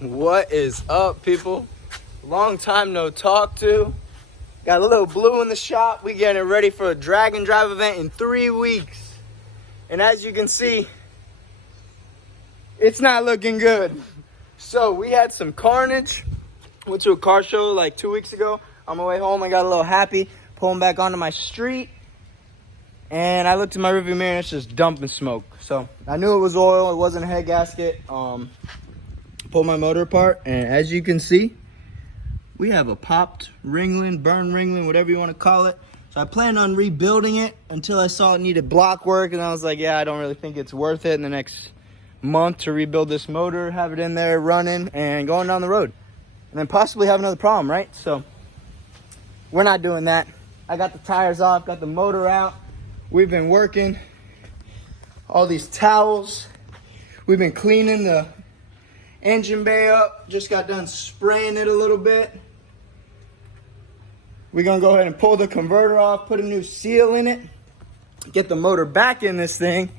What is up, people? Long time no talk to. Got a little blue in the shop. We getting ready for a drag and drive event in 3 weeks. And as you can see, it's not looking good. So we had some carnage. Went to a car show like 2 weeks ago. On my way home, I got a little happy. Pulling back onto my street. And I looked in my rearview mirror and it's just dumping smoke. So I knew it was oil. It wasn't a head gasket. Pulled my motor apart. And as you can see, we have a popped ringling, burn ringling, whatever you want to call it. So I planned on rebuilding it until I saw it needed block work. And I was like, yeah, I don't really think it's worth it in the next month to rebuild this motor, have it in there running and going down the road. And then possibly have another problem, right? So we're not doing that. I got the tires off, got the motor out. We've been working all these towels. We've been cleaning the engine bay up. Just got done spraying it a little bit. We're gonna go ahead and pull the converter off, put a new seal in it, get the motor back in this thing.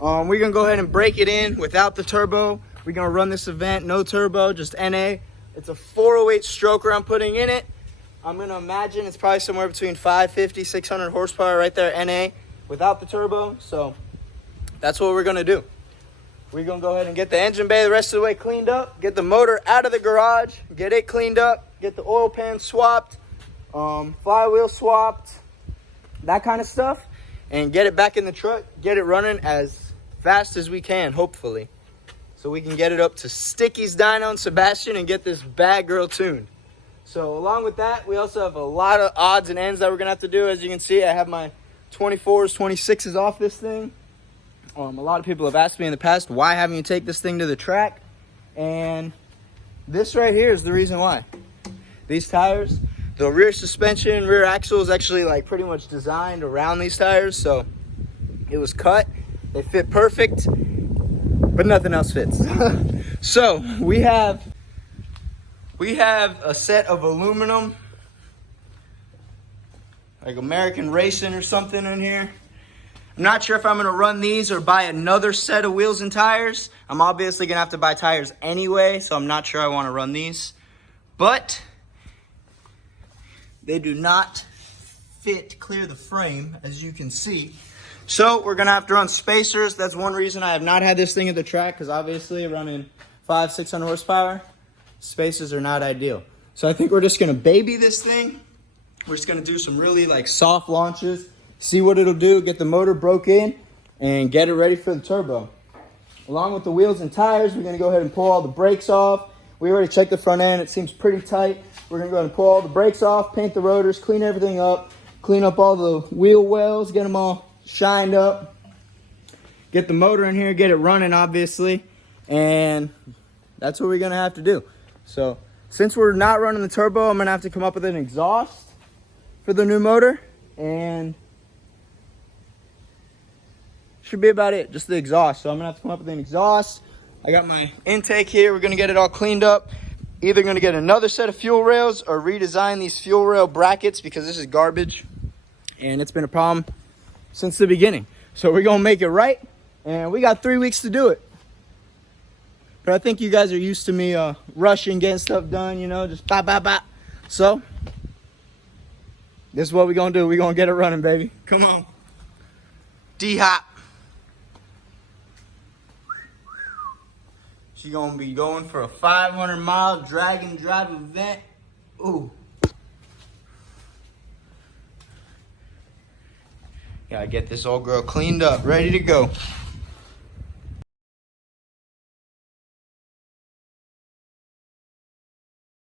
We're gonna go ahead and break it in without the turbo. We're gonna run this event, no turbo, just NA. It's a 408 stroker I'm putting in it. I'm gonna imagine it's probably somewhere between 550, 600 horsepower right there, NA, without the turbo. So that's what we're gonna do. We're gonna go ahead and get the engine bay the rest of the way cleaned up, get the motor out of the garage, get it cleaned up, get the oil pan swapped, flywheel swapped, that kind of stuff, and get it back in the truck, get it running as fast as we can, hopefully, so we can get it up to Sticky's Dyno and Sebastian and get this bad girl tuned. So along with that, we also have a lot of odds and ends that we're gonna have to do. As you can see, I have my 24s, 26s off this thing. A lot of people have asked me in the past, why haven't you take this thing to the track? And this right here is the reason why. These tires, the rear suspension, rear axle is actually like pretty much designed around these tires. So it was cut, they fit perfect, but nothing else fits. So we have a set of aluminum, like American Racing or something in here. I'm not sure if I'm gonna run these or buy another set of wheels and tires. I'm obviously gonna have to buy tires anyway, so I'm not sure I wanna run these. But they do not fit clear the frame, as you can see. So we're gonna have to run spacers. That's one reason I have not had this thing at the track, because obviously running 500-600 horsepower, spacers are not ideal. So I think we're just gonna baby this thing. We're just gonna do some really like soft launches, see what it'll do, get the motor broke in, and get it ready for the turbo. Along with the wheels and tires, we're gonna go ahead and pull all the brakes off. We already checked the front end, it seems pretty tight. We're gonna go ahead and pull all the brakes off, paint the rotors, clean everything up, clean up all the wheel wells, get them all shined up, get the motor in here, get it running obviously, and that's what we're gonna have to do. So since we're not running the turbo, I'm gonna have to come up with an exhaust for the new motor, and should be about it, just the exhaust. So I'm gonna have to come up with an exhaust. I got my intake here. We're gonna get it all cleaned up. Either gonna get another set of fuel rails or redesign these fuel rail brackets, because this is garbage and it's been a problem since the beginning. So we're gonna make it right, and we got 3 weeks to do it. But I think you guys are used to me rushing, getting stuff done, you know, just bop, bop, bop. So this is what we're gonna do. We're gonna get it running, baby. Come on. D-hop. She's gonna be going for a 500-mile drag and drive event. Ooh. Gotta get this old girl cleaned up, ready to go.